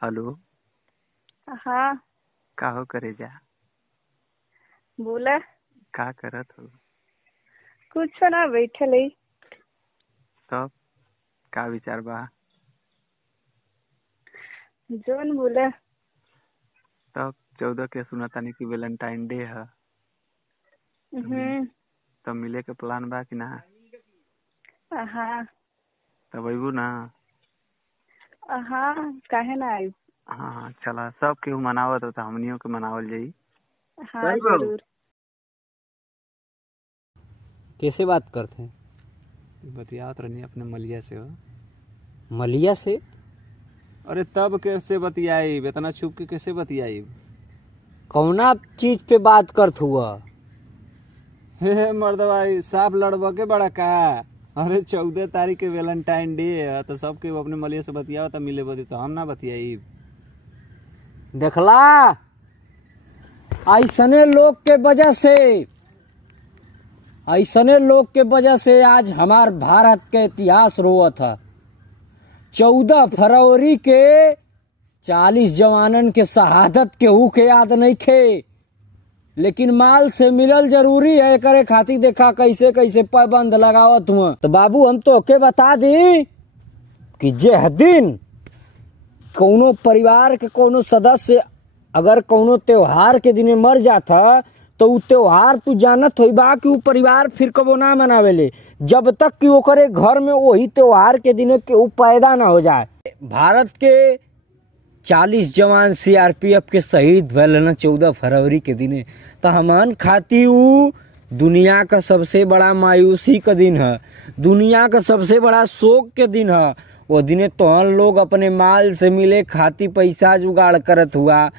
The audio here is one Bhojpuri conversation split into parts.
हेलो। हाँ। का हो करे जा? बोला। का करत हो? कुछ ना बैठल ही। तब का विचार बा? जोन बोला। तब 14 के सुनतानी कि वैलेंटाइन डे है। हम्म। तब मिले के प्लान बा कि ना? हाँ। तब अबू ना? हाँ, काहे ना आई। हाँ हाँ, चला सब केहू मनावत हो तो हमनियों के मनावल जाई। हाँ जरूर। कैसे बात करते हैं? बतियात रहनी अपने मलिया से हो। मलिया से? अरे तब कैसे बतियाई? इतना छुप के कैसे बतियाई? कौना चीज पे बात करत हुआ? हे मर्दवा, साफ लड़बा के बड़ा का? अरे 14 तारीख के वैलेंटाइन डे है तो सब के अपने मलिया से बतियावत मिले बदी तो हम ना बतियाई। देखला, ऐसने लोग के वजह से आज हमार भारत के इतिहास रोआ था। 14 फरवरी के 40 जवानन के शहादत केहू के याद नहीं खे, लेकिन माल से मिलल जरूरी है। करे खातिर देखा कैसे कैसे पाबंद लगावत हुआ। तो बाबू हम तो के बता दी कि जे दिन कौनो परिवार के कौनो सदस्य अगर कौनो त्योहार के दिन मर जाता तो उ त्योहार तू जानत होई बा कि उ परिवार फिर कबो ना मनावेले जब तक कि ओकरे घर में वही त्योहार के दिन के उ पैदा ना हो जाए। भारत के 40 जवान सीआरपीएफ के शहीद भइल न 14 फरवरी के दिन। तो हमन खाती उ दुनिया का सबसे बड़ा मायूसी का दिन है, दुनिया का सबसे बड़ा शोक के दिन है। वो दिने तो हम लोग अपने माल से मिले खाती पैसा जुगाड़ करत हुआ,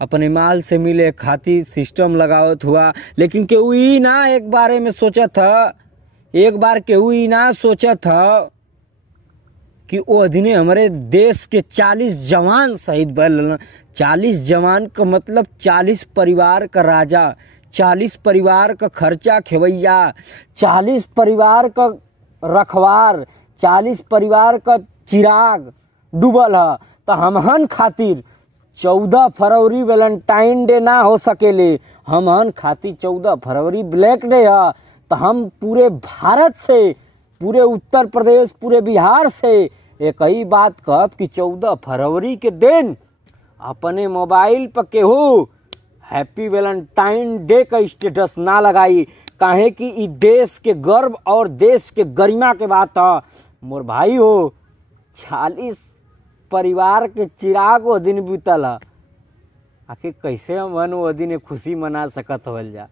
अपने माल से मिले खाती सिस्टम लगावत हुआ। लेकिन केहू ही ना एक बारे में सोचा था, एक बार केहू ही ना सोचा था कि वो दिने हमारे देश के 40 जवान शहीद भइल। 40 जवान का मतलब 40 परिवार का राजा, 40 परिवार का खर्चा खेवैया, 40 परिवार का रखवार, 40 परिवार का चिराग डूबल है। तो हमहन खातिर 14 फरवरी वैलेंटाइन डे ना हो सकेले, हमहन खातिर 14 फरवरी ब्लैक डे है। तो हम पूरे भारत से, पूरे उत्तर प्रदेश, पूरे बिहार से एक ही बात कहब कि 14 फरवरी के दिन अपने मोबाइल पर केहू हैप्पी वैलेंटाइन डे का स्टेटस ना लगाई। काहे कि ई देश के गर्व और देश के गरिमा के बात है। मोर भाई हो, 40 परिवार के चिराग वो दिन बीतल है। आखिर कैसे हम वो दिन खुशी मना सकत होल जा।